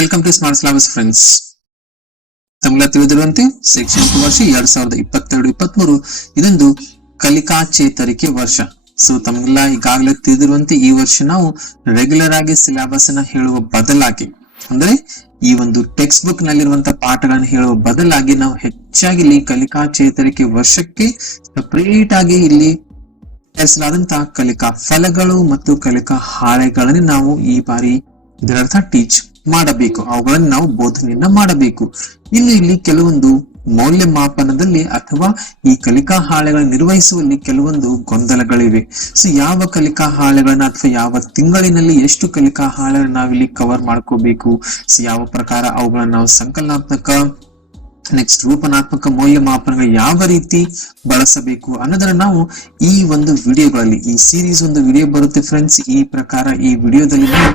Welcome to smart syllabus friends. ತಮಗೆಲ್ಲ ತಿಳಿದಿರುವಂತೆ ಶೈಕ್ಷಣಿಕ ವರ್ಷ 2022-23 ಇದೊಂದು ಕಲಿಕಾ ಚೇತರಿಕೆ ವರ್ಷ. ಸೊ ತಮಗೆಲ್ಲ ಈಗಾಗಲೇ ತಿಳಿದಿರುವಂತೆ ಈ ವರ್ಷ ನಾವು ರೆಗ್ಯುಲರ್ ಆಗಿ ಸಿಲೆಬಸ್ ಅನ್ನ ಹೇಳುವ ಬದಲಾಗಿ, ಅಂದ್ರೆ ಈ ಒಂದು ಟೆಕ್ಸ್ಟ್ ಬುಕ್ ನಲ್ಲಿರುವಂತಹ ಪಾಠಗಳನ್ನು ಹೇಳುವ ಬದಲಾಗಿ ನಾವು ಹೆಚ್ಚಾಗಿ ಇಲ್ಲಿ ಕಲಿಕಾ ಚೇತರಿಕೆ ವರ್ಷಕ್ಕೆ ಸಪರೇಟ್ ಆಗಿ ಇಲ್ಲಿ ತಯಾರಿಸಲಾದಂತಹ ಕಲಿಕಾ ಫಲಗಳು ಮತ್ತು ಕಲಿಕಾ ಹಾಳೆಗಳನ್ನು ನಾವು ಈ ಬಾರಿ ಇದರರ್ಥ ಟೀಚ್ ಮಾಡಬೇಕು, ಅವುಗಳನ್ನು ನಾವು ಬೋಧನೆಯನ್ನ ಮಾಡಬೇಕು. ಇನ್ನು ಇಲ್ಲಿ ಕೆಲವೊಂದು ಮೌಲ್ಯಮಾಪನದಲ್ಲಿ ಅಥವಾ ಈ ಕಲಿಕಾ ಹಾಳೆಗಳನ್ನು ನಿರ್ವಹಿಸುವಲ್ಲಿ ಕೆಲವೊಂದು ಗೊಂದಲಗಳಿವೆ. ಸೊ ಯಾವ ಕಲಿಕಾ ಹಾಳೆಗಳನ್ನ ಅಥವಾ ಯಾವ ತಿಂಗಳಿನಲ್ಲಿ ಎಷ್ಟು ಕಲಿಕಾ ಹಾಳೆಗಳನ್ನ ನಾವಿಲ್ಲಿ ಕವರ್ ಮಾಡ್ಕೋಬೇಕು, ಸೊ ಯಾವ ಪ್ರಕಾರ ಅವುಗಳನ್ನ ನಾವು ಸಂಕಲನಾತ್ಮಕ ನೆಕ್ಸ್ಟ್ ರೂಪನಾತ್ಮಕ ಮೌಲ್ಯಮಾಪನಗಳು ಯಾವ ರೀತಿ ಬಳಸಬೇಕು ಅನ್ನೋದನ್ನ ನಾವು ಈ ಒಂದು ವಿಡಿಯೋಗಳಲ್ಲಿ, ಈ ಸೀರೀಸ್ ಒಂದು ವಿಡಿಯೋ ಬರುತ್ತೆ ಫ್ರೆಂಡ್ಸ್. ಈ ಪ್ರಕಾರ ಈ ವಿಡಿಯೋದಲ್ಲಿ ನಾವು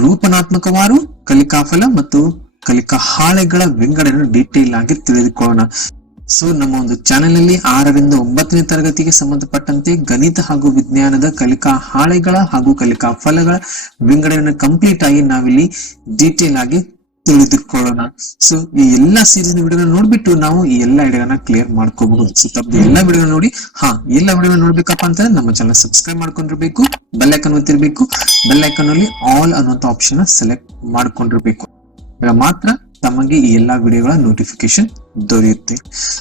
ರೂಪನಾತ್ಮಕವಾರು ಕಲಿಕಾಫಲ ಮತ್ತು ಕಲಿಕಾ ಹಾಳೆಗಳ ವಿಂಗಡಣೆ ಡೀಟೇಲ್ ಆಗಿ ತಿಳಿದುಕೊಳ್ಳೋಣ. ಸೊ ನಮ್ಮ ಒಂದು ಚಾನೆಲ್ ಅಲ್ಲಿ 6ರಿಂದ 9ನೇ ತರಗತಿಗೆ ಸಂಬಂಧಪಟ್ಟಂತೆ ಗಣಿತ ಹಾಗೂ ವಿಜ್ಞಾನದ ಕಲಿಕಾ ಹಾಳೆಗಳ ಹಾಗೂ ಕಲಿಕಾ ಫಲಗಳ ವಿಂಗಡಣೆ ಕಂಪ್ಲೀಟ್ ಆಗಿ ನಾವಿಲ್ಲಿ ಡೀಟೇಲ್ ಆಗಿ ತಿಳಿದುಕೊಳ್ಳೋಣ. ಸೊ ಈ ಎಲ್ಲಾ ಸೀರೀಸ್ ವಿಡಿಯೋನ ನೋಡ್ಬಿಟ್ಟು ನಾವು ಈ ಎಲ್ಲಾ ವಿಡಿಯೋನ ಕ್ಲಿಯರ್ ಮಾಡ್ಕೋಬಹುದು. ಸೊ ತಪ್ಪು ಎಲ್ಲಾ ವಿಡಿಯೋ ನೋಡಿ, ಎಲ್ಲ ವಿಡಿಯೋ ನೋಡ್ಬೇಕಪ್ಪ ಅಂತಂದ್ರೆ ನಮ್ಮ ಚಾನಲ್ ಸಬ್ಸ್ಕ್ರೈಬ್ ಮಾಡ್ಕೊಂಡಿರ್ಬೇಕು, ಬೆಲ್ ಐಕಾನ್ ಒತ್ತಿರ್ಬೇಕು. ಬೆಲ್ ಐಕಾನ್ ಅಲ್ಲಿ ಆಲ್ ಅನ್ನುವಂತ ಆಪ್ಷನ್ ಸೆಲೆಕ್ಟ್ ಮಾಡ್ಕೊಂಡಿರ್ಬೇಕು, ಮಾತ್ರ ತಮಗೆ ಈ ಎಲ್ಲಾ ವಿಡಿಯೋಗಳ ನೋಟಿಫಿಕೇಶನ್ ದೊರೆಯುತ್ತೆ.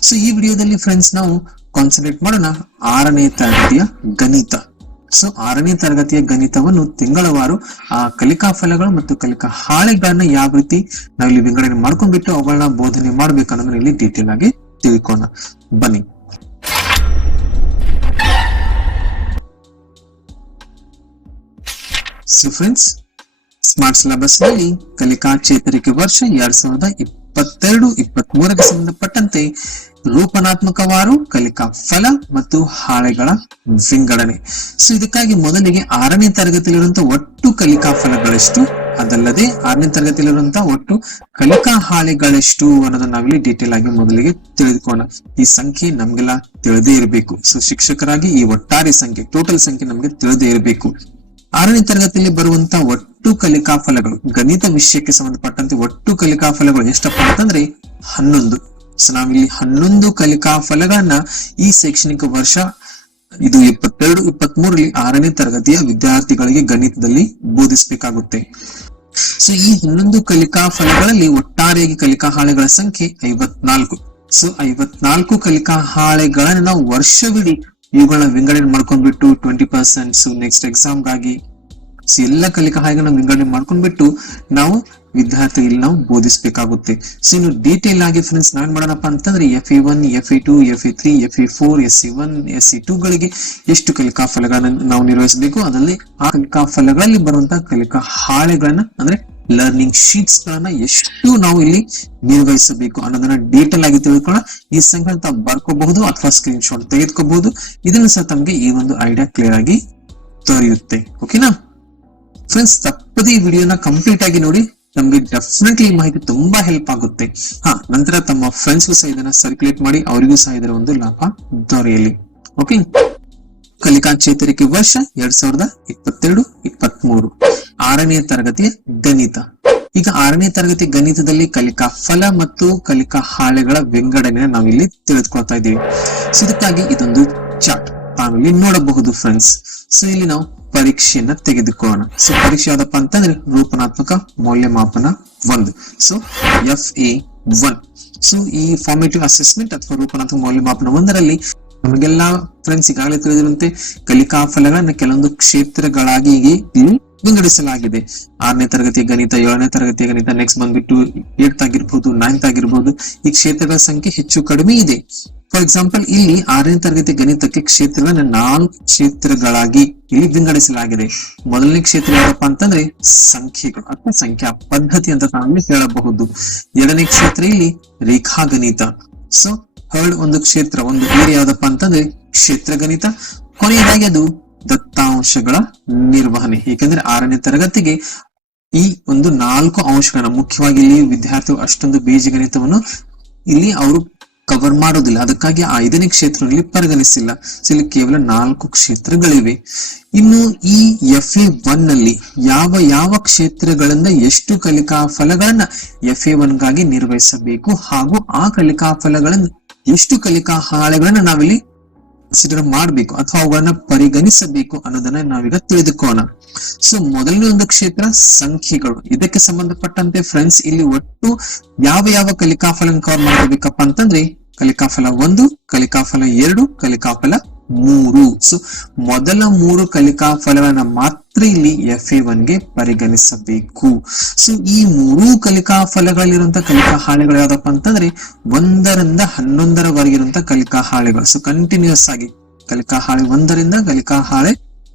ಸೊ ಈ ವಿಡಿಯೋದಲ್ಲಿ ಫ್ರೆಂಡ್ಸ್ ನಾವು ಕಾನ್ಸಂಟ್ರೇಟ್ ಮಾಡೋಣ 6ನೇ ತರಗತಿಯ ಗಣಿತ. ಸೊ 6ನೇ ತರಗತಿಯ ಗಣಿತವನ್ನು ತಿಂಗಳವಾರು ಆ ಕಲಿಕಾ ಫಲಗಳು ಮತ್ತು ಕಲಿಕಾ ಹಾಳೆಗಳನ್ನ ಯಾವ ರೀತಿ ನಾವಿಲ್ಲಿ ವಿಂಗಡಣೆ ಮಾಡ್ಕೊಂಡ್ಬಿಟ್ಟು ಅವುಗಳನ್ನ ಬೋಧನೆ ಮಾಡ್ಬೇಕು ಅನ್ನೋದನ್ನ ಇಲ್ಲಿ ಡೀಟೇಲ್ ಆಗಿ ತಿಳ್ಕೋಣ ಬನ್ನಿ. ಸೊ ಫ್ರೆಂಡ್ಸ್, ಸ್ಮಾರ್ಟ್ ಸಿಲೆಬಸ್ ನಲ್ಲಿ ಕಲಿಕಾ ಚೇತರಿಕೆ ವರ್ಷ 2022-23ಗೆ ಸಂಬಂಧಪಟ್ಟಂತೆ ರೂಪನಾತ್ಮಕವಾರು ಕಲಿಕಾ ಫಲ ಮತ್ತು ಹಾಳೆಗಳ ವಿಂಗಡಣೆ. ಸೊ ಇದಕ್ಕಾಗಿ ಮೊದಲಿಗೆ 6ನೇ ತರಗತಿಯಲ್ಲಿರುವಂತಹ ಒಟ್ಟು ಕಲಿಕಾ ಫಲಗಳೆಷ್ಟು, ಅದಲ್ಲದೆ 6ನೇ ತರಗತಿಯಲ್ಲಿರುವಂತಹ ಒಟ್ಟು ಕಲಿಕಾ ಹಾಳೆಗಳೆಷ್ಟು ಅನ್ನೋದನ್ನ ನಾವಿಲ್ಲಿ ಡೀಟೇಲ್ ಆಗಿ ಮೊದಲಿಗೆ ತಿಳಿದುಕೊಳ್ಳೋಣ. ಈ ಸಂಖ್ಯೆ ನಮ್ಗೆಲ್ಲ ತಿಳಿದೇ ಇರಬೇಕು. ಸೊ ಶಿಕ್ಷಕರಾಗಿ ಈ ಒಟ್ಟಾರೆ ಸಂಖ್ಯೆ, ಟೋಟಲ್ ಸಂಖ್ಯೆ ನಮ್ಗೆ ತಿಳಿದೇ ಇರಬೇಕು. 6ನೇ ತರಗತಿಯಲ್ಲಿ ಬರುವಂತಹ ಒಟ್ಟು ಕಲಿಕಾ ಫಲಗಳು, ಗಣಿತ ವಿಷಯಕ್ಕೆ ಸಂಬಂಧಪಟ್ಟಂತೆ ಒಟ್ಟು ಕಲಿಕಾ ಫಲಗಳು ಎಷ್ಟಪ್ಪ ಅಂತಂದ್ರೆ 11. ಸೊ ನಾವಿಲ್ಲಿ 11 ಕಲಿಕಾ ಫಲಗಳನ್ನ ಈ ಶೈಕ್ಷಣಿಕ ವರ್ಷ ಇದು 22-23ರಲ್ಲಿ 6ನೇ ತರಗತಿಯ ವಿದ್ಯಾರ್ಥಿಗಳಿಗೆ ಗಣಿತದಲ್ಲಿ ಬೋಧಿಸಬೇಕಾಗುತ್ತೆ. ಸೊ ಈ 11 ಕಲಿಕಾ ಫಲಗಳಲ್ಲಿ ಒಟ್ಟಾರೆಯಾಗಿ ಕಲಿಕಾ ಹಾಳೆಗಳ ಸಂಖ್ಯೆ 54. ಸೊ 54 ಕಲಿಕಾ ಹಾಳೆಗಳನ್ನ ನಾವು ವರ್ಷವಿಡೀ ಇವುಗಳನ್ನ ವಿಂಗಡಣೆ ಮಾಡ್ಕೊಂಡ್ಬಿಟ್ಟು 20%, ನೆಕ್ಸ್ಟ್ ಎಕ್ಸಾಮ್ಗಾಗಿ ಎಲ್ಲ ಕಲಿಕಾ ಹಾಳೆಗಳನ್ನ ವಿಂಗಡಣೆ ಮಾಡ್ಕೊಂಡ್ಬಿಟ್ಟು ನಾವು ವಿದ್ಯಾರ್ಥಿಗಳಿಗೆ ನಾವು ಬೋಧಿಸಬೇಕಾಗುತ್ತೆ. ಸೊ ಇನ್ನು ಡೀಟೇಲ್ ಆಗಿ ಫ್ರೆಂಡ್ಸ್ ನಾನ್ ಮಾಡೋಣಪ್ಪ ಅಂತಂದ್ರೆ FE1, FE2, FE3, FE4, SE1, SE2 ಗಳಿಗೆ ಎಷ್ಟು ಕಲಿಕಾ ಫಲಗಳನ್ನ ನಾವು ನಿರ್ವಹಿಸಬೇಕು, ಅದರಲ್ಲಿ ಆ ಕಲಿಕಾ ಫಲಗಳಲ್ಲಿ ಬರುವಂತಹ ಕಲಿಕಾ ಹಾಳೆಗಳನ್ನ ಅಂದ್ರೆ ಲರ್ನಿಂಗ್ ಶೀಟ್ಸ್ ಗಳನ್ನ ಎಷ್ಟು ನಾವು ಇಲ್ಲಿ ನಿರ್ವಹಿಸಬೇಕು ಅನ್ನೋದನ್ನ ಡೀಟೇಲ್ ಆಗಿ ತಿಳ್ಕೊಳ್ಳೋಣ. ಈ ಸಂಖ್ಯೆ ತಾವು ಬರ್ಕೋಬಹುದು ಅಥವಾ ಸ್ಕ್ರೀನ್ ಶಾಟ್ ತೆಗೆದುಕೋಬಹುದು. ಇದನ್ನು ಸಹ ತಮಗೆ ಈ ಒಂದು ಐಡಿಯಾ ಕ್ಲಿಯರ್ ಆಗಿ ದೊರೆಯುತ್ತೆ. ಓಕೆನಾ ಫ್ರೆಂಡ್ಸ್, ತಪ್ಪದೇ ಈ ವಿಡಿಯೋನ ಕಂಪ್ಲೀಟ್ ಆಗಿ ನೋಡಿ, ನಮ್ಗೆ ಡೆಫಿನೆಟ್ಲಿ ಮಾಹಿತಿ ತುಂಬಾ ಹೆಲ್ಪ್ ಆಗುತ್ತೆ. ನಂತರ ತಮ್ಮ ಫ್ರೆಂಡ್ಸ್ಗೂ ಸಹ ಇದನ್ನ ಸರ್ಕ್ಯುಲೇಟ್ ಮಾಡಿ, ಅವರಿಗೂ ಸಹ ಇದರ ಒಂದು ಲಾಭ ದೊರೆಯಲಿ. ಓಕೆ, ಕಲಿಕಾ ಚೇತರಿಕೆ ವರ್ಷ 2022-23 6ನೇ ತರಗತಿಯ ಗಣಿತ. ಈಗ 6ನೇ ತರಗತಿ ಗಣಿತದಲ್ಲಿ ಕಲಿಕಾ ಫಲ ಮತ್ತು ಕಲಿಕಾ ಹಾಳೆಗಳ ವಿಂಗಡಣೆ ನಾವಿಲ್ಲಿ ತಿಳಿದುಕೊಳ್ತಾ ಇದ್ದೀವಿ. ಸೊ ಇದಕ್ಕಾಗಿ ಇದೊಂದು ಚಾರ್ಟ್ ನಾವಿಲ್ಲಿ ನೋಡಬಹುದು ಫ್ರೆಂಡ್ಸ್. ಸೊ ಇಲ್ಲಿ ನಾವು ಪರೀಕ್ಷೆಯನ್ನ ತೆಗೆದುಕೊಳ್ಳೋಣ. ಸೊ ಪರೀಕ್ಷೆ ಯಾವ್ದಪ್ಪ ಅಂತಂದ್ರೆ ರೂಪನಾತ್ಮಕ ಮೌಲ್ಯಮಾಪನ 1. So FA1. ಸೊ ಈ ಫಾರ್ಮೇಟಿವ್ ಅಸೆಸ್ಮೆಂಟ್ ಅಥವಾ ರೂಪನಾತ್ಮಕ ಮೌಲ್ಯಮಾಪನ 1ರಲ್ಲಿ ನಮಗೆಲ್ಲ ಫ್ರೆಂಡ್ಸ್ ಈಗಾಗಲೇ ತಿಳಿದಿರುವಂತೆ ಕಲಿಕಾ ಫಲಗಳನ್ನ ಕೆಲವೊಂದು ಕ್ಷೇತ್ರಗಳಾಗಿ ಇಲ್ಲಿ ವಿಂಗಡಿಸಲಾಗಿದೆ. 6ನೇ ತರಗತಿಯ ಗಣಿತ, 7ನೇ ತರಗತಿಯ ಗಣಿತ, ನೆಕ್ಸ್ಟ್ ಬಂದ್ಬಿಟ್ಟು 8th ಆಗಿರ್ಬಹುದು, 9th ಆಗಿರ್ಬಹುದು. ಈ ಕ್ಷೇತ್ರಗಳ ಸಂಖ್ಯೆ ಹೆಚ್ಚು ಕಡಿಮೆ ಇದೆ. ಫಾರ್ ಎಕ್ಸಾಂಪಲ್ ಇಲ್ಲಿ 6ನೇ ತರಗತಿ ಗಣಿತಕ್ಕೆ ಕ್ಷೇತ್ರಗಳನ್ನ 4 ಕ್ಷೇತ್ರಗಳಾಗಿ ಇಲ್ಲಿ ವಿಂಗಡಿಸಲಾಗಿದೆ. ಮೊದಲನೇ ಕ್ಷೇತ್ರ ಯಾವಪ್ಪ ಅಂತಂದ್ರೆ ಸಂಖ್ಯೆಗಳು ಅಥವಾ ಸಂಖ್ಯಾ ಪದ್ಧತಿ ಅಂತ ನಾವು ಹೇಳಬಹುದು. 2ನೇ ಕ್ಷೇತ್ರ ಇಲ್ಲಿ ರೇಖಾ ಗಣಿತ. ಸೊ ಥರ್ಡ್ ಒಂದು ಕ್ಷೇತ್ರ, ಒಂದು ಏರಿಯಾ ಯಾವ್ದಪ್ಪ ಅಂತಂದ್ರೆ ಕ್ಷೇತ್ರ ಗಣಿತ. ಕೊನೆಯದಾಗಿ ಅದು ದತ್ತಾಂಶಗಳ ನಿರ್ವಹಣೆ. ಏಕೆಂದ್ರೆ 6ನೇ ತರಗತಿಗೆ ಈ ಒಂದು 4 ಅಂಶಗಳನ್ನ ಮುಖ್ಯವಾಗಿ ಇಲ್ಲಿ ವಿದ್ಯಾರ್ಥಿಗಳು ಅಷ್ಟೊಂದು ಬೀಜಗಣಿತವನ್ನು ಇಲ್ಲಿ ಅವರು ಕವರ್ ಮಾಡೋದಿಲ್ಲ. ಅದಕ್ಕಾಗಿ ಆ 5ನೇ ಕ್ಷೇತ್ರದಲ್ಲಿ ಪರಿಗಣಿಸಿಲ್ಲ. ಇಲ್ಲಿ ಕೇವಲ 4 ಕ್ಷೇತ್ರಗಳಿವೆ. ಇನ್ನು ಈ FA1 ನಲ್ಲಿ ಯಾವ ಕ್ಷೇತ್ರಗಳಿಂದ ಎಷ್ಟು ಕಲಿಕಾ ಫಲಗಳನ್ನ FA1 ಗಾಗಿ ನಿರ್ವಹಿಸಬೇಕು ಹಾಗೂ ಆ ಕಲಿಕಾ ಫಲಗಳಿಂದ ಎಷ್ಟು ಕಲಿಕಾ ಹಾಳೆಗಳನ್ನ ನಾವಿಲ್ಲಿ ಕನ್ಸಿಡರ್ ಮಾಡಬೇಕು ಅಥವಾ ಅವುಗಳನ್ನ ಪರಿಗಣಿಸಬೇಕು ಅನ್ನೋದನ್ನ ನಾವೀಗ ತಿಳಿದುಕೋಣ. ಸೊ ಮೊದಲನೇ ಒಂದು ಕ್ಷೇತ್ರ ಸಂಖ್ಯೆಗಳು. ಇದಕ್ಕೆ ಸಂಬಂಧಪಟ್ಟಂತೆ ಫ್ರೆಂಡ್ಸ್ ಇಲ್ಲಿ ಒಟ್ಟು ಯಾವ ಕಲಿಕಾಫಲ ಕವರ್ ಮಾಡಬೇಕಪ್ಪ ಅಂತಂದ್ರೆ ಕಲಿಕಾಫಲ 1, ಕಲಿಕಾಫಲ 2, ಕಲಿಕಾಫಲ 3. ಸೊ ಮೊದಲ 3 ಕಲಿಕಾಫಲಗಳನ್ನ ಮಾತ್ರ ಇಲ್ಲಿ FA1 ಗೆ ಪರಿಗಣಿಸಬೇಕು. ಸೊ ಈ 3 ಕಲಿಕಾಫಲಗಳಿರುವಂತಹ ಕಲಿಕಾ ಹಾಳೆಗಳು ಯಾವ್ದಪ್ಪ ಅಂತಂದ್ರೆ 1ರಿಂದ 11ರವರೆಗಿರುವಂತಹ ಕಲಿಕಾ ಹಾಳೆಗಳು. ಸೊ ಕಂಟಿನ್ಯೂಸ್ ಆಗಿ ಕಲಿಕಾ ಹಾಳೆ 1ರಿಂದ ಕಲಿಕಾ ಹಾಳೆ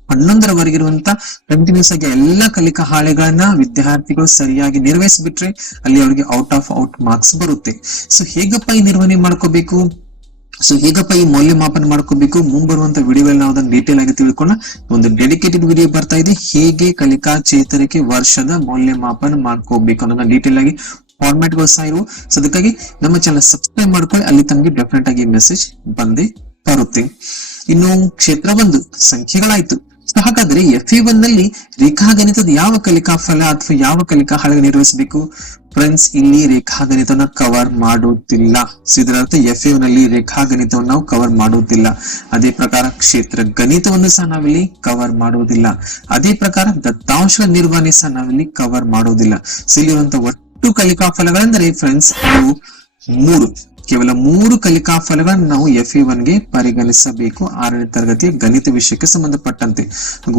11ರವರೆಗಿರುವಂತ ಕಂಟಿನ್ಯೂಸ್ ಆಗಿ ಎಲ್ಲಾ ಕಲಿಕಾ ಹಾಳೆಗಳನ್ನ ವಿದ್ಯಾರ್ಥಿಗಳು ಸರಿಯಾಗಿ ನಿರ್ವಹಿಸಿಬಿಟ್ರೆ ಅಲ್ಲಿ ಅವರಿಗೆ ಔಟ್ ಮಾರ್ಕ್ಸ್ ಬರುತ್ತೆ. ಸೊ ಹೇಗಪ್ಪ ಈ ನಿರ್ವಹಣೆ ಮಾಡ್ಕೋಬೇಕು, ಸೊ ಹೇಗಪ್ಪ ಈ ಮೌಲ್ಯಮಾಪನ ಮಾಡ್ಕೋಬೇಕು, ಮುಂಬರುವಂತ ವಿಡಿಯೋಗಳಲ್ಲಿ ನಾವು ಅದನ್ನ ಡೀಟೇಲ್ ಆಗಿ ತಿಳ್ಕೊಂಡ ಒಂದು ಡೆಡಿಕೇಟೆಡ್ ವಿಡಿಯೋ ಬರ್ತಾ ಇದೆ. ಹೇಗೆ ಕಲಿಕಾ ಚೇತರಿಕೆ ವರ್ಷದ ಮೌಲ್ಯಮಾಪನ ಮಾಡ್ಕೋಬೇಕು ಅನ್ನೋದನ್ನ ಡೀಟೇಲ್ ಆಗಿ ಫಾರ್ಮ್ಯಾಟ್ ಗಳು ಸಹ ಇರುವ. ಸೊ ಅದಕ್ಕಾಗಿ ನಮ್ಮ ಚಾನಲ್ ಸಬ್ಸ್ಕ್ರೈಬ್ ಮಾಡ್ಕೊಳ್ಳಿ, ಅಲ್ಲಿ ತಮಗೆ ಡೆಫಿನೆಟ್ ಆಗಿ ಮೆಸೇಜ್ ಬಂದೇ ಬರುತ್ತೆ. ಇನ್ನು ಕ್ಷೇತ್ರ 1 ಸಂಖ್ಯೆಗಳಾಯ್ತು. ಹಾಗಾದ್ರೆ FA1 ನಲ್ಲಿ ರೇಖಾಗಣಿತದ ಯಾವ ಕಲಿಕಾ ಫಲ ಅಥವಾ ಯಾವ ಕಲಿಕಾ ಹಾಳೆ ನಿರ್ವಹಿಸಬೇಕು? ಫ್ರೆಂಡ್ಸ್ ಇಲ್ಲಿ ರೇಖಾಗಣಿತವನ್ನ ಕವರ್ ಮಾಡುತ್ತಿಲ್ಲ. ಇದರ ಅರ್ಥ FA1 ನಲ್ಲಿ ರೇಖಾಗಣಿತವನ್ನು ನಾವು ಕವರ್ ಮಾಡುವುದಿಲ್ಲ. ಅದೇ ಪ್ರಕಾರ ಕ್ಷೇತ್ರ ಗಣಿತವನ್ನು ಸಹ ನಾವಿಲ್ಲಿ ಕವರ್ ಮಾಡುವುದಿಲ್ಲ. ಅದೇ ಪ್ರಕಾರ ದತ್ತಾಂಶಗಳ ನಿರ್ವಹಣೆ ಸಹ ನಾವಿಲ್ಲಿ ಕವರ್ ಮಾಡುವುದಿಲ್ಲ. ಸೊ ಇಲ್ಲಿರುವಂತಹ ಒಟ್ಟು ಕಲಿಕಾ ಫಲಗಳೆಂದರೆ ಫ್ರೆಂಡ್ಸ್ ಅವು 3, ಕೇವಲ 3 ಕಲಿಕಾ ಫಲಗಳನ್ನು ನಾವು FA1 ಗೆ ಪರಿಗಣಿಸಬೇಕು 6ನೇ ತರಗತಿಯ ಗಣಿತ ವಿಷಯಕ್ಕೆ ಸಂಬಂಧಪಟ್ಟಂತೆ.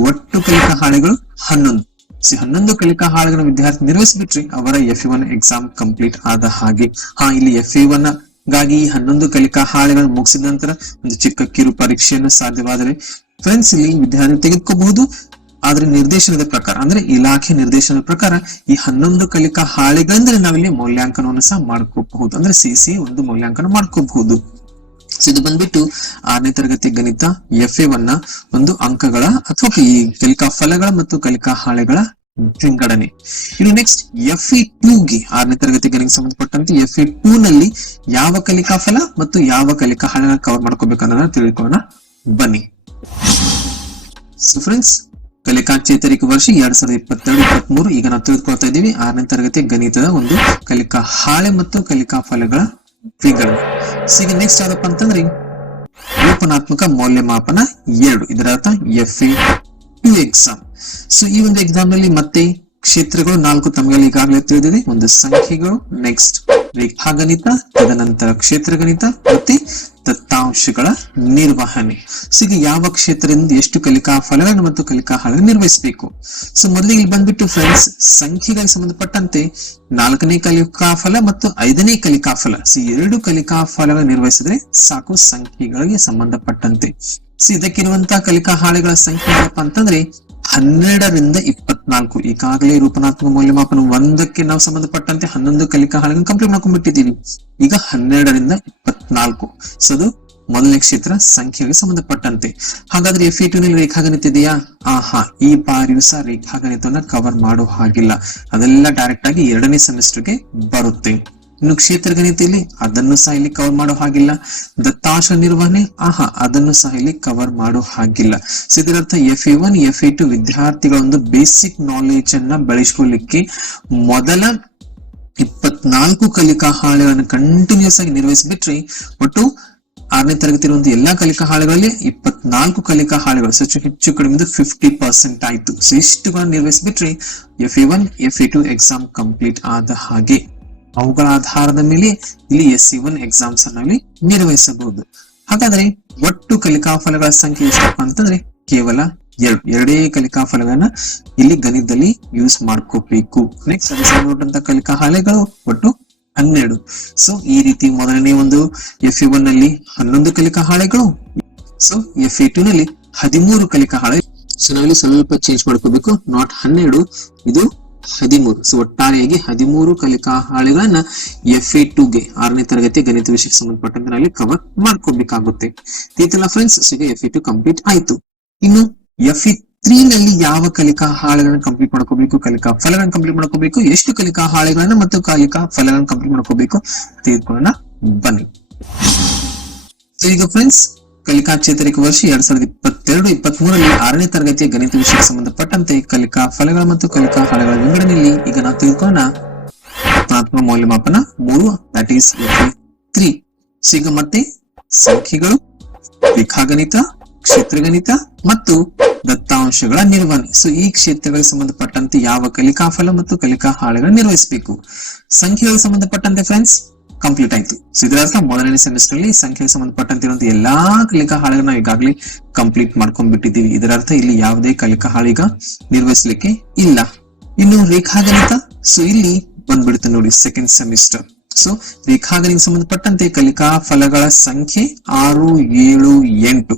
ಒಟ್ಟು ಕಲಿಕಾ ಹಾಳೆಗಳು 11. 11 ಕಲಿಕಾ ಹಾಳೆಗಳನ್ನು ವಿದ್ಯಾರ್ಥಿ ನಿರ್ವಹಿಸಿಬಿಟ್ರೆ ಅವರ FA1 ಎಕ್ಸಾಮ್ ಕಂಪ್ಲೀಟ್ ಆದ ಹಾಗೆ. ಇಲ್ಲಿ FA1 ಗಾಗಿ 11 ಕಲಿಕಾ ಹಾಳೆಗಳನ್ನು ಮುಗಿಸಿದ ನಂತರ ಒಂದು ಚಿಕ್ಕ ಕಿರು ಪರೀಕ್ಷೆಯನ್ನು ಸಾಧ್ಯವಾದರೆ ಫ್ರೆಂಡ್ಸ್ ಇಲ್ಲಿ ವಿದ್ಯಾರ್ಥಿ ತೆಗೆದುಕೋಬಹುದು. ಆದ್ರೆ ನಿರ್ದೇಶನದ ಪ್ರಕಾರ ಅಂದ್ರೆ ಇಲಾಖೆ ನಿರ್ದೇಶನದ ಪ್ರಕಾರ ಈ 11 ಕಲಿಕಾ ಹಾಳೆಗಳಿಂದ ನಾವಿಲ್ಲಿ ಮೌಲ್ಯಾಂಕನವನ್ನು ಸಹ ಮಾಡ್ಕೋಬಹುದು. ಅಂದ್ರೆ CC ಒಂದು ಮೌಲ್ಯಾಂಕನ ಮಾಡ್ಕೋಬಹುದು. ಸೊ ಇದು ಬಂದ್ಬಿಟ್ಟು 6ನೇ ತರಗತಿ ಗಣಿತ FA1 ಒಂದು ಅಂಕಗಳ ಅಥವಾ ಈ ಕಲಿಕಾ ಫಲಗಳ ಮತ್ತು ಕಲಿಕಾ ಹಾಳೆಗಳ ವಿಂಗಡಣೆ. ಇನ್ನು ನೆಕ್ಸ್ಟ್ FA2 ಗೆ 6ನೇ ತರಗತಿ ಗಣಿತಕ್ಕೆ ಸಂಬಂಧಪಟ್ಟಂತೆ FA2 ನಲ್ಲಿ ಯಾವ ಕಲಿಕಾ ಫಲ ಮತ್ತು ಯಾವ ಕಲಿಕಾ ಹಾಳೆನ ಕವರ್ ಮಾಡ್ಕೋಬೇಕನ್ನೋದನ್ನ ತಿಳ್ಕೊಳ್ಳೋಣ ಬನ್ನಿ. ಸೊ ಫ್ರೆಂಡ್ಸ್ ಕಲಿಕಾ ಚೇತರಿಕೆ ವರ್ಷ 2022-23 ಈಗ ನಾವು ತಿಳಿದುಕೊಳ್ತಾ ಇದ್ದೀವಿ 6ನೇ ತರಗತಿ ಗಣಿತದ ಒಂದು ಕಲಿಕಾ ಹಾಳೆ ಮತ್ತು ಕಲಿಕಾ ಫಲಗಳ ವಿಂಗಡಣೆ. ಈಗ ನೆಕ್ಸ್ಟ್ ಯಾವ್ದಪ್ಪ ಅಂತಂದ್ರೆ ರೂಪನಾತ್ಮಕ ಮೌಲ್ಯಮಾಪನ 2, ಇದರ ಅರ್ಥ FA2 ಎಕ್ಸಾಮ್. ಸೊ ಈ ಒಂದು ಎಕ್ಸಾಮ್ ನಲ್ಲಿ ಮತ್ತೆ ಕ್ಷೇತ್ರಗಳು 4 ತಮಗೆ ಈಗಾಗಲೇ ತಿಳಿದಿದೆ. ಒಂದು ಸಂಖ್ಯೆಗಳು, ನೆಕ್ಸ್ಟ್ ರೇಖಾಗಣಿತ, ತದನಂತರ ಕ್ಷೇತ್ರ ಗಣಿತ ಮತ್ತೆ ದತ್ತಾಂಶಗಳ ನಿರ್ವಹಣೆ. ಸೊ ಈಗ ಯಾವ ಕ್ಷೇತ್ರದಿಂದ ಎಷ್ಟು ಕಲಿಕಾ ಫಲಗಳನ್ನು ಮತ್ತು ಕಲಿಕಾ ಹಾಳೆಗಳನ್ನು ನಿರ್ವಹಿಸಬೇಕು? ಸೊ ಮೊದಲಿಗೆ ಇಲ್ಲಿ ಬಂದ್ಬಿಟ್ಟು ಫ್ರೆಂಡ್ಸ್ ಸಂಖ್ಯೆಗಳಿಗೆ ಸಂಬಂಧಪಟ್ಟಂತೆ 4ನೇ ಕಲಿಕಾ ಫಲ ಮತ್ತು 5ನೇ ಕಲಿಕಾ ಫಲ. ಸೊ 2 ಕಲಿಕಾ ಫಲಗಳನ್ನು ನಿರ್ವಹಿಸಿದ್ರೆ ಸಾಕು ಸಂಖ್ಯೆಗಳಿಗೆ ಸಂಬಂಧಪಟ್ಟಂತೆ. ಸೊ ಇದಕ್ಕಿರುವಂತಹ ಕಲಿಕಾ ಹಾಳೆಗಳ ಸಂಖ್ಯೆ ಏನಪ್ಪ ಅಂತಂದ್ರೆ 12ರಿಂದ 24. ಈಗಾಗಲೇ ರೂಪನಾತ್ಮಕ ಮೌಲ್ಯಮಾಪನ 1ಕ್ಕೆ ನಾವು ಸಂಬಂಧಪಟ್ಟಂತೆ 11 ಕಲಿಕಾ ಹಾಳೆಗಳನ್ನು ಕಂಪ್ಲೀಟ್ ಮಾಡ್ಕೊಂಡ್ಬಿಟ್ಟಿದ್ದೀವಿ. ಈಗ 12ರಿಂದ 24. ಸೊ ಅದು ಮೊದಲನೇ ಕ್ಷೇತ್ರ ಸಂಖ್ಯೆಗೆ ಸಂಬಂಧಪಟ್ಟಂತೆ. ಹಾಗಾದ್ರೆ FA2 ನಲ್ಲಿ ರೇಖಾಗಣಿತ ಇದೆಯಾ? ಈ ಬಾರಿಯೂ ಸಹ ರೇಖಾಗಣಿತವನ್ನ ಕವರ್ ಮಾಡೋ ಹಾಗಿಲ್ಲ. ಅದೆಲ್ಲ ಡೈರೆಕ್ಟ್ ಆಗಿ 2ನೇ ಸೆಮಿಸ್ಟರ್ಗೆ ಬರುತ್ತೆ. ಇನ್ನು ಕ್ಷೇತ್ರ ಗಣಿತದಲ್ಲಿ ಅದನ್ನು ಸಹ ಇಲ್ಲಿ ಕವರ್ ಮಾಡೋ ಹಾಗಿಲ್ಲ. ದತ್ತಾಂಶ ನಿರ್ವಹಣೆ ಅದನ್ನು ಸಹ ಇಲ್ಲಿ ಕವರ್ ಮಾಡೋ ಹಾಗಿಲ್ಲ. ಸೊ ಇದರರ್ಥ FA1 FA2 ವಿದ್ಯಾರ್ಥಿಗಳ ಒಂದು ಬೇಸಿಕ್ ನಾಲೆಜ್ ಅನ್ನ ಬೆಳೆಸ್ಕೊಳ್ಳಿಕ್ಕೆ ಮೊದಲ 24 ಕಲಿಕಾ ಹಾಳೆಗಳನ್ನು ಕಂಟಿನ್ಯೂಸ್ ಆಗಿ ನಿರ್ವಹಿಸಿಬಿಟ್ರೆ ಒಟ್ಟು 6ನೇ ತರಗತಿ ಇರುವಂತ ಎಲ್ಲಾ ಕಲಿಕಾ ಹಾಳೆಗಳಲ್ಲಿ 24 ಕಲಿಕಾ ಹಾಳೆಗಳು ಹೆಚ್ಚು ಕಡಿಮೆ 50% ಆಯ್ತು. ಸೊ ಇಷ್ಟುಗಳನ್ನು ನಿರ್ವಹಿಸಿಬಿಟ್ರೆ FA1 FA2 ಎಕ್ಸಾಮ್ ಕಂಪ್ಲೀಟ್ ಆದ ಹಾಗೆ. ಅವುಗಳ ಆಧಾರದ ಮೇಲೆ ಇಲ್ಲಿ SC1 ಎಕ್ಸಾಮ್ಸ್ ಅನ್ನು ನಿರ್ವಹಿಸಬಹುದು. ಹಾಗಾದ್ರೆ ಒಟ್ಟು ಕಲಿಕಾ ಫಲಗಳ ಸಂಖ್ಯೆ ಎಷ್ಟಪ್ಪ ಅಂತಂದ್ರೆ ಕೇವಲ 2 ಕಲಿಕಾ ಫಲಗಳನ್ನ ಇಲ್ಲಿ ಗಣಿತದಲ್ಲಿ ಯೂಸ್ ಮಾಡ್ಕೋಬೇಕು. ನೆಕ್ಸ್ಟ್ ನೋಡುವಂತ ಕಲಿಕಾ ಹಾಳೆಗಳು ಒಟ್ಟು 12. ಸೊ ಈ ರೀತಿ ಮೊದಲನೇ ಒಂದು FA1 ನಲ್ಲಿ 11 ಕಲಿಕಾ ಹಾಳೆಗಳು, ಸೊ FA2 ನಲ್ಲಿ 13 ಕಲಿಕಾ ಹಾಳೆ. ಸೊ ನಾವಿಲ್ಲಿ ಸ್ವಲ್ಪ ಚೇಂಜ್ ಮಾಡ್ಕೋಬೇಕು, ನಾಟ್ 12, ಇದು 13. ಸೊ ಒಟ್ಟಾರೆಯಾಗಿ 13 ಕಲಿಕಾ ಹಾಳೆಗಳನ್ನ FA2 ಗೆ 6ನೇ ತರಗತಿ ಗಣಿತ ವಿಷಯಕ್ಕೆ ಸಂಬಂಧಪಟ್ಟಂತೆ ನಾವಿಲ್ಲಿ ಕವರ್ ಮಾಡ್ಕೋಬೇಕಾಗುತ್ತೆ. ಇದೆಲ್ಲ ಫ್ರೆಂಡ್ಸ್ ಈಗ FA2 ಕಂಪ್ಲೀಟ್ ಆಯ್ತು. ಇನ್ನು FA3 ನಲ್ಲಿ ಯಾವ ಕಲಿಕಾ ಹಾಳೆಗಳನ್ನ ಕಂಪ್ಲೀಟ್ ಮಾಡ್ಕೋಬೇಕು, ಕಲಿಕಾ ಫಲಗಳನ್ನ ಕಂಪ್ಲೀಟ್ ಮಾಡ್ಕೋಬೇಕು, ಎಷ್ಟು ಕಲಿಕಾ ಹಾಳೆಗಳನ್ನ ಮತ್ತು ಕಲಿಕಾ ಫಲಗಳನ್ನ ಕಂಪ್ಲೀಟ್ ಮಾಡ್ಕೋಬೇಕು ತಿಳಿದುಕೊಳ್ಳೋಣ ಬನ್ನಿ. ಈಗ ಫ್ರೆಂಡ್ಸ್, ಕಲಿಕಾ ಚೇತರಿಕೆ ವರ್ಷ 2022-23ರಲ್ಲಿ 6ನೇ ತರಗತಿಯ ಗಣಿತ ವಿಷಯಕ್ಕೆ ಸಂಬಂಧಪಟ್ಟಂತೆ ಕಲಿಕಾ ಫಲಗಳ ಮತ್ತು ಕಲಿಕಾ ಹಾಳೆಗಳ ವಿಂಗಡಣೆಯಲ್ಲಿ ಈಗ ನಾವು ತಿಳ್ಕೊಳ್ಳೋಣ ಗುಣಾತ್ಮಕ ಮೌಲ್ಯಮಾಪನ 3, ದಟ್ ಈಸ್ FA3. ಈಗ ಮತ್ತೆ ಸಂಖ್ಯೆಗಳು, ರೇಖಾಗಣಿತ, ಕ್ಷೇತ್ರಗಣಿತ ಮತ್ತು ದತ್ತಾಂಶಗಳ ನಿರ್ವಹಣೆ. ಈ ಕ್ಷೇತ್ರಗಳಿಗೆ ಸಂಬಂಧಪಟ್ಟಂತೆ ಯಾವ ಕಲಿಕಾ ಫಲ ಮತ್ತು ಕಲಿಕಾ ಹಾಳೆಗಳನ್ನು ನಿರ್ವಹಿಸಬೇಕು. ಸಂಖ್ಯೆಗಳಿಗೆ ಸಂಬಂಧಪಟ್ಟಂತೆ ಫ್ರೆಂಡ್ಸ್ ಕಂಪ್ಲೀಟ್ ಆಯ್ತು. ಇದರರ್ಥ ಮೊದಲನೇ ಸೆಮಿಸ್ಟರ್ ಅಲ್ಲಿ ಸಂಖ್ಯೆಗೆ ಸಂಬಂಧಪಟ್ಟಂತೆ ಎಲ್ಲಾ ಕಲಿಕಾ ಹಾಳೆಗಳನ್ನ ನಾವು ಈಗಾಗಲೇ ಕಂಪ್ಲೀಟ್ ಮಾಡ್ಕೊಂಡ್ಬಿಟ್ಟಿದ್ದೀವಿ. ಇದರರ್ಥ ಇಲ್ಲಿ ಯಾವುದೇ ಕಲಿಕಾ ಹಾಳಿಗ ನಿರ್ವಹಿಸಲಿಕ್ಕೆ ಇಲ್ಲ. ಇನ್ನು ರೇಖಾಗಣಿತ, ಇಲ್ಲಿ ಬಂದ್ಬಿಡುತ್ತೆ ನೋಡಿ ಸೆಕೆಂಡ್ ಸೆಮಿಸ್ಟರ್. ರೇಖಾಗಣಿತ ಸಂಬಂಧಪಟ್ಟಂತೆ ಕಲಿಕಾ ಫಲಗಳ ಸಂಖ್ಯೆ 6, 7, 8.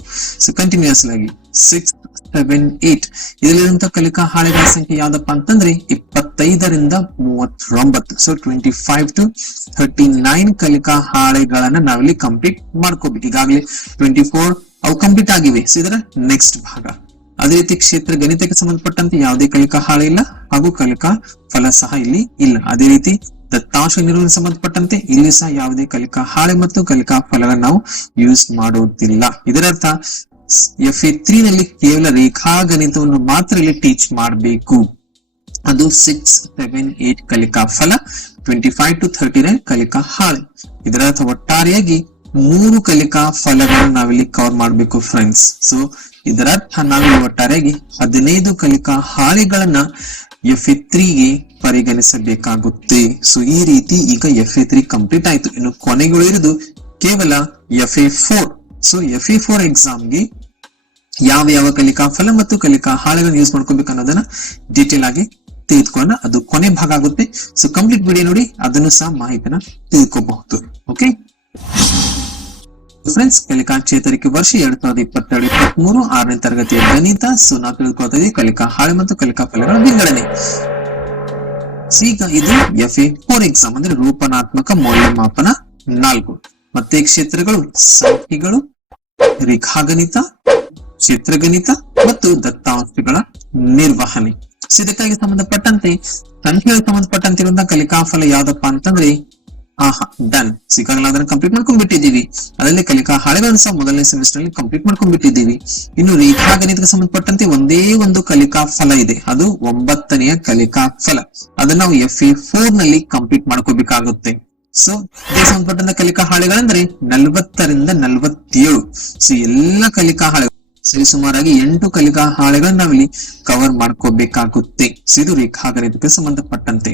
ಕಂಟಿನ್ಯೂಸ್ ಆಗಿ 6, 7, 8 ಇದರಲ್ಲಿರುವಂತಹ ಕಲಿಕಾ ಹಾಳೆಗಳ ಸಂಖ್ಯೆ ಯಾವ್ದಪ್ಪ ಅಂತಂದ್ರೆ 25ರಿಂದ 39. 25 to 39 ಕಲಿಕಾ ಹಾಳೆಗಳನ್ನ ನಾವಿಲ್ಲಿ ಕಂಪ್ಲೀಟ್ ಮಾಡ್ಕೋಬೇಕು. ಈಗಾಗಲೇ 24 ಅವು ಕಂಪ್ಲೀಟ್ ಆಗಿವೆ. ಇದರ ನೆಕ್ಸ್ಟ್ ಭಾಗ. ಅದೇ ರೀತಿ ಕ್ಷೇತ್ರ ಗಣಿತಕ್ಕೆ ಸಂಬಂಧಪಟ್ಟಂತೆ ಯಾವುದೇ ಕಲಿಕಾ ಹಾಳೆ ಇಲ್ಲ ಹಾಗೂ ಕಲಿಕಾ ಫಲ ಸಹ ಇಲ್ಲಿ ಇಲ್ಲ. ಅದೇ ರೀತಿ ದತ್ತಾಂಶ ನಿರ್ವಹಣೆ ಸಂಬಂಧಪಟ್ಟಂತೆ ಇಲ್ಲಿ ಸಹ ಯಾವುದೇ ಕಲಿಕಾ ಹಾಳೆ ಮತ್ತು ಕಲಿಕಾ ಫಲಗಳನ್ನು ನಾವು ಯೂಸ್ ಮಾಡೋದಿಲ್ಲ. ಇದರರ್ಥ FA3 ನಲ್ಲಿ ಕೇವಲ ರೇಖಾಗಣಿತವನ್ನು ಮಾತ್ರ ಇಲ್ಲಿ ಟೀಚ್ ಮಾಡಬೇಕು. ಅದು 6, 7, 8 ಕಲಿಕಾ ಫಲ, 25 to 39 ಕಲಿಕಾ ಹಾಳೆ. ಇದರರ್ಥ ಒಟ್ಟಾರೆಯಾಗಿ 3 ಕಲಿಕಾ ಫಲಗಳನ್ನು ನಾವಿಲ್ಲಿ ಕವರ್ ಮಾಡಬೇಕು ಫ್ರೆಂಡ್ಸ್. ಇದರರ್ಥ ನಾವಿಲ್ಲಿ ಒಟ್ಟಾರೆಯಾಗಿ 15 ಕಲಿಕಾ ಹಾಳೆಗಳನ್ನ FA3ಗೆ ಪರಿಗಣಿಸಬೇಕಾಗುತ್ತೆ. ಈ ರೀತಿ ಈಗ FA3 ಕಂಪ್ಲೀಟ್ ಆಯ್ತು. ಇನ್ನು ಕೊನೆಗೊಳಿರುವುದು ಕೇವಲ FA4. FA4 ಎಕ್ಸಾಮ್ಗೆ ಯಾವ ಯಾವ ಕಲಿಕಾ ಫಲ ಮತ್ತು ಕಲಿಕಾ ಹಾಳೆಗಳನ್ನು ಯೂಸ್ ಮಾಡ್ಕೋಬೇಕು ಅನ್ನೋದನ್ನ ಡೀಟೇಲ್ ಆಗಿ ತಿಳಿದುಕೊಳ್ಳೋಣ. ಅದು ಕೊನೆ ಭಾಗ ಆಗುತ್ತೆ. ಕಂಪ್ಲೀಟ್ ವಿಡಿಯೋ ನೋಡಿ ಅದನ್ನು ಸಹ ಮಾಹಿತಿನ ತಿಳ್ಕೋಬಹುದು. ಓಕೆ ಫ್ರೆಂಡ್ಸ್, ಕಲಿಕಾ ಚೇತರಿಕೆ ವರ್ಷ 2022-23 6ನೇ ತರಗತಿಯ ಗಣಿತ. ನಾವು ತಿಳ್ಕೊಳ್ತಾ ಇದೀವಿ ಕಲಿಕಾ ಹಾಳೆ ಮತ್ತು ಕಲಿಕಾ ಫಲಗಳ ವಿಂಗಡಣೆ. ಈಗ ಇದು FA4 ಎಕ್ಸಾಮ್ ಅಂದ್ರೆ ರೂಪನಾತ್ಮಕ ಮೌಲ್ಯಮಾಪನ 4. ಮತ್ತೆ ಕ್ಷೇತ್ರಗಳು ಸಂಖ್ಯೆಗಳು, ರೇಖಾಗಣಿತ, ಕ್ಷೇತ್ರಗಣಿತ ಮತ್ತು ದತ್ತಾಂಶಗಳ ನಿರ್ವಹಣೆ. ಇದಕ್ಕಾಗಿ ಸಂಬಂಧಪಟ್ಟಂತೆ ಸಂಖ್ಯೆಗಳಿಗೆ ಸಂಬಂಧಪಟ್ಟಂತಿರುವಂತಹ ಕಲಿಕಾ ಫಲ ಯಾವ್ದಪ್ಪ ಅಂತಂದ್ರೆ ಡನ್. ಈಗಾಗಲೇ ಅದನ್ನ ಕಂಪ್ಲೀಟ್ ಮಾಡ್ಕೊಂಡ್ಬಿಟ್ಟಿದ್ದೀವಿ. ಅದರಲ್ಲಿ ಕಲಿಕಾ ಹಾಳೆಗಳನ್ನು ಸಹ ಮೊದಲನೇ ಸೆಮಿಸ್ಟರ್ ಅಲ್ಲಿ ಕಂಪ್ಲೀಟ್ ಮಾಡ್ಕೊಂಡ್ಬಿಟ್ಟಿದ್ದೀವಿ. ಇನ್ನು ರೇಖಾಗಣಿತಕ್ಕೆ ಸಂಬಂಧಪಟ್ಟಂತೆ ಒಂದೇ ಒಂದು ಕಲಿಕಾ ಫಲ ಇದೆ, ಅದು 9ನೆಯ ಕಲಿಕಾ ಫಲ. ಅದನ್ನ ನಾವು FA4 ನಲ್ಲಿ ಕಂಪ್ಲೀಟ್ ಮಾಡ್ಕೋಬೇಕಾಗುತ್ತೆ. ಇದಕ್ಕೆ ಸಂಬಂಧಪಟ್ಟಂತ ಕಲಿಕಾ ಹಾಳೆಗಳಂದ್ರೆ 40ರಿಂದ 47. ಎಲ್ಲ ಕಲಿಕಾ ಹಾಳೆ ಸುಮಾರಾಗಿ 8 ಕಲಿಕಾ ಹಾಳೆಗಳನ್ನ ನಾವಿಲ್ಲಿ ಕವರ್ ಮಾಡ್ಕೋಬೇಕಾಗುತ್ತೆ. ಇದು ರೇಖಾಗಣಿತಕ್ಕೆ ಸಂಬಂಧಪಟ್ಟಂತೆ.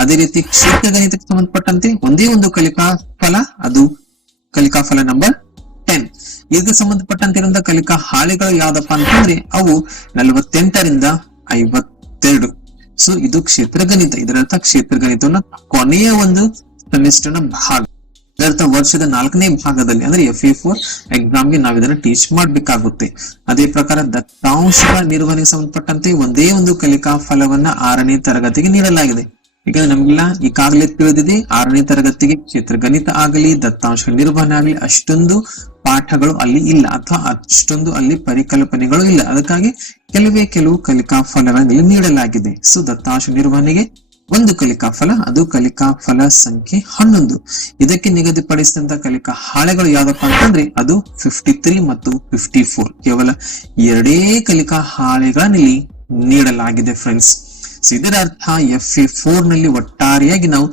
ಅದೇ ರೀತಿ ಕ್ಷೇತ್ರ ಗಣಿತಕ್ಕೆ ಸಂಬಂಧಪಟ್ಟಂತೆ ಒಂದೇ ಒಂದು ಕಲಿಕಾ ಫಲ, ಅದು ಕಲಿಕಾ ಫಲ ನಂಬರ್ 10. ಇದಕ್ಕೆ ಸಂಬಂಧಪಟ್ಟಂತೆ ಇರುವಂತಹ ಕಲಿಕಾ ಹಾಳೆಗಳು ಯಾವ್ದಪ್ಪ ಅಂತಂದ್ರೆ ಅವು 48ರಿಂದ 52. ಇದು ಕ್ಷೇತ್ರ ಗಣಿತ. ಇದರರ್ಥ ಕ್ಷೇತ್ರ ಗಣಿತವನ್ನ ಕೊನೆಯ ಒಂದು ಸೆಮಿಸ್ಟರ್ ನ ಭಾಗ, ಇದರರ್ಥ ವರ್ಷದ 4ನೇ ಭಾಗದಲ್ಲಿ ಅಂದ್ರೆ FA4 ಎಕ್ಸಾಮ್ಗೆ ನಾವು ಇದನ್ನ ಟೀಚ್ ಮಾಡ್ಬೇಕಾಗುತ್ತೆ. ಅದೇ ಪ್ರಕಾರ ದತ್ತಾಂಶಗಳ ನಿರ್ವಹಣೆಗೆ ಸಂಬಂಧಪಟ್ಟಂತೆ ಒಂದೇ ಒಂದು ಕಲಿಕಾ ಫಲವನ್ನ 6ನೇ ತರಗತಿಗೆ ನೀಡಲಾಗಿದೆ. ಈಗ ನಮ್ಗೆಲ್ಲ ಈಗಾಗಲೇ ತಿಳಿದಿದೆ 6ನೇ ತರಗತಿಗೆ ಕ್ಷೇತ್ರ ಗಣಿತ ಆಗಲಿ ದತ್ತಾಂಶ ನಿರ್ವಹಣೆ ಆಗಲಿ ಅಷ್ಟೊಂದು ಪಾಠಗಳು ಅಲ್ಲಿ ಇಲ್ಲ, ಅಥವಾ ಅಷ್ಟೊಂದು ಅಲ್ಲಿ ಪರಿಕಲ್ಪನೆಗಳು ಇಲ್ಲ. ಅದಕ್ಕಾಗಿ ಕೆಲವು ಕಲಿಕಾ ಫಲಗಳನ್ನು ನೀಡಲಾಗಿದೆ. ದತ್ತಾಂಶ ನಿರ್ವಹಣೆಗೆ ಒಂದು ಕಲಿಕಾ ಫಲ, ಅದು ಕಲಿಕಾ ಫಲ ಸಂಖ್ಯೆ 11. ಇದಕ್ಕೆ ನಿಗದಿಪಡಿಸಿದಂತ ಕಲಿಕಾ ಹಾಳೆಗಳು ಯಾವ್ದಪ್ಪ ಅಂತಂದ್ರೆ ಅದು 53 ಮತ್ತು 54. ಕೇವಲ 2 ಕಲಿಕಾ ಹಾಳೆಗಳಲ್ಲಿ ನೀಡಲಾಗಿದೆ ಫ್ರೆಂಡ್ಸ್. ಇದರ ಅರ್ಥ FA4 ನಲ್ಲಿ ಒಟ್ಟಾರೆಯಾಗಿ ನಾವು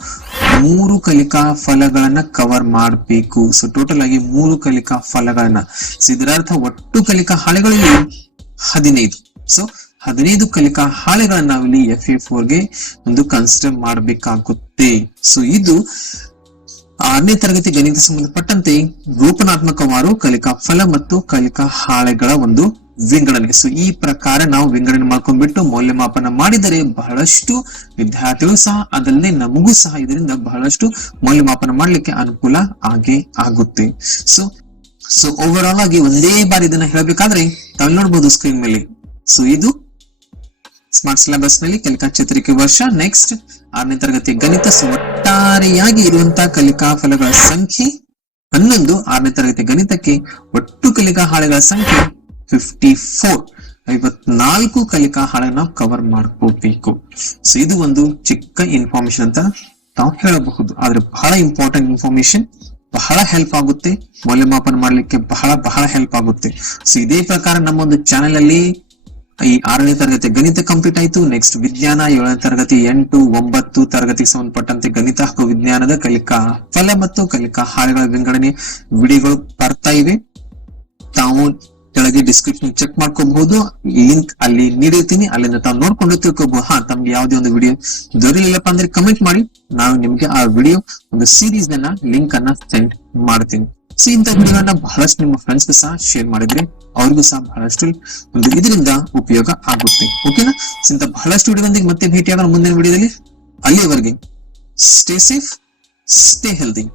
3 ಕಲಿಕಾ ಫಲಗಳನ್ನ ಕವರ್ ಮಾಡಬೇಕು. ಟೋಟಲ್ ಆಗಿ 3 ಕಲಿಕಾ ಫಲಗಳನ್ನ. ಇದರ ಅರ್ಥ ಒಟ್ಟು ಕಲಿಕಾ ಹಾಳೆಗಳಲ್ಲಿ 15. 15 ಕಲಿಕಾ ಹಾಳೆಗಳನ್ನ ನಾವಿಲ್ಲಿ FA4ಗೆ ಒಂದು ಕನ್ಸಿಡರ್ ಮಾಡಬೇಕಾಗುತ್ತೆ. ಇದು 6ನೇ ತರಗತಿ ಗಣಿತ ಸಂಬಂಧಪಟ್ಟಂತೆ ರೂಪನಾತ್ಮಕವಾರು ಕಲಿಕಾ ಫಲ ಮತ್ತು ಕಲಿಕಾ ಹಾಳೆಗಳ ಒಂದು ವಿಂಗಡಣೆ. ಈ ಪ್ರಕಾರ ನಾವು ವಿಂಗಡಣೆ ಮಾಡ್ಕೊಂಡ್ಬಿಟ್ಟು ಮೌಲ್ಯಮಾಪನ ಮಾಡಿದರೆ ಬಹಳಷ್ಟು ವಿದ್ಯಾರ್ಥಿಗಳು ಸಹ ಅದಲ್ಲದೆ ನಮಗೂ ಸಹ ಇದರಿಂದ ಬಹಳಷ್ಟು ಮೌಲ್ಯಮಾಪನ ಮಾಡ್ಲಿಕ್ಕೆ ಅನುಕೂಲ ಆಗೇ ಆಗುತ್ತೆ. ಓವರ್ ಆಲ್ ಆಗಿ ಒಂದೇ ಬಾರಿ ಇದನ್ನ ಹೇಳಬೇಕಾದ್ರೆ ತಾವು ನೋಡ್ಬೋದು ಸ್ಕ್ರೀನ್ ಮೇಲೆ. ಇದು ಸ್ಮಾರ್ಟ್ ಸಿಲೆಬಸ್ ನಲ್ಲಿ ಕಲಿಕಾ ಚೇತರಿಕೆ ವರ್ಷ ನೆಕ್ಸ್ಟ್ 6ನೇ ತರಗತಿಯ ಗಣಿತ. ಒಟ್ಟಾರೆಯಾಗಿ ಇರುವಂತಹ ಕಲಿಕಾ ಫಲಗಳ ಸಂಖ್ಯೆ 11. 6ನೇ ತರಗತಿಯ ಗಣಿತಕ್ಕೆ ಒಟ್ಟು ಕಲಿಕಾ ಹಾಳೆಗಳ ಸಂಖ್ಯೆ 54. 54 ಕಲಿಕಾ ಹಾಳೆನ ನಾವು ಕವರ್ ಮಾಡ್ಕೋಬೇಕು. ಇದು ಒಂದು ಚಿಕ್ಕ ಇನ್ಫಾರ್ಮೇಶನ್ ಅಂತ ನಾವು ಹೇಳಬಹುದು, ಆದ್ರೆ ಬಹಳ ಇಂಪಾರ್ಟೆಂಟ್ ಇನ್ಫಾರ್ಮೇಶನ್. ಬಹಳ ಹೆಲ್ಪ್ ಆಗುತ್ತೆ, ಮೌಲ್ಯಮಾಪನ ಮಾಡ್ಲಿಕ್ಕೆ ಬಹಳ ಬಹಳ ಹೆಲ್ಪ್ ಆಗುತ್ತೆ. ಸೊ ಇದೇ ಪ್ರಕಾರ ನಮ್ಮ ಒಂದು ಚಾನೆಲ್ ಅಲ್ಲಿ ಈ 6ನೇ ತರಗತಿ ಗಣಿತ ಕಂಪ್ಲೀಟ್ ಆಯ್ತು. ನೆಕ್ಸ್ಟ್ ವಿಜ್ಞಾನ 7ನೇ ತರಗತಿ 8, 9 ತರಗತಿಗೆ ಸಂಬಂಧಪಟ್ಟಂತೆ ಗಣಿತ ಹಾಗೂ ವಿಜ್ಞಾನದ ಕಲಿಕಾ ಫಲ ಮತ್ತು ಕಲಿಕಾ ಹಾಳೆಗಳ ವಿಂಗಡಣೆ ವಿಡಿಯೋಗಳು ಬರ್ತಾ ಇವೆ. ತಾವು ಕೆಳಗೆ ಡಿಸ್ಕ್ರಿಪ್ಷನ್ ಚೆಕ್ ಮಾಡ್ಕೋಬಹುದು, ಲಿಂಕ್ ಅಲ್ಲಿ ನೀಡಿರ್ತೀನಿ, ಅಲ್ಲಿಂದ ತಾವು ನೋಡ್ಕೊಂಡು ತಿಳ್ಕೊಬಹುದು. ತಮ್ಗೆ ಯಾವುದೇ ಒಂದು ವಿಡಿಯೋ ದೊರೆಯಲಿಲ್ಲಪ್ಪ ಅಂದ್ರೆ ಕಮೆಂಟ್ ಮಾಡಿ, ನಾನು ನಿಮ್ಗೆ ಆ ವಿಡಿಯೋ ಒಂದು ಸೀರೀಸ್ ಲಿಂಕ್ ಅನ್ನ ಸೆಂಡ್ ಮಾಡ್ತೀನಿ. ಸೊ ಇಂಥ ವಿಡಿಯೋಗಳನ್ನ ಬಹಳಷ್ಟು ನಿಮ್ಮ ಫ್ರೆಂಡ್ಸ್ ಸಹ ಶೇರ್ ಮಾಡಿದ್ರೆ ಅವ್ರಿಗೂ ಸಹ ಬಹಳಷ್ಟು ಒಂದು ಇದರಿಂದ ಉಪಯೋಗ ಆಗುತ್ತೆ. ಓಕೆನಾ? ಇಂಥ ಬಹಳಷ್ಟು ವಿಡಿಯೋದೊಂದಿಗೆ ಮತ್ತೆ ಭೇಟಿಯಾಗೋಣ ಮುಂದಿನ ವಿಡಿಯೋದಲ್ಲಿ. ಅಲ್ಲಿಯವರೆಗೆ ಸ್ಟೇ ಸೇಫ್, ಸ್ಟೇ ಹೆಲ್ದಿ.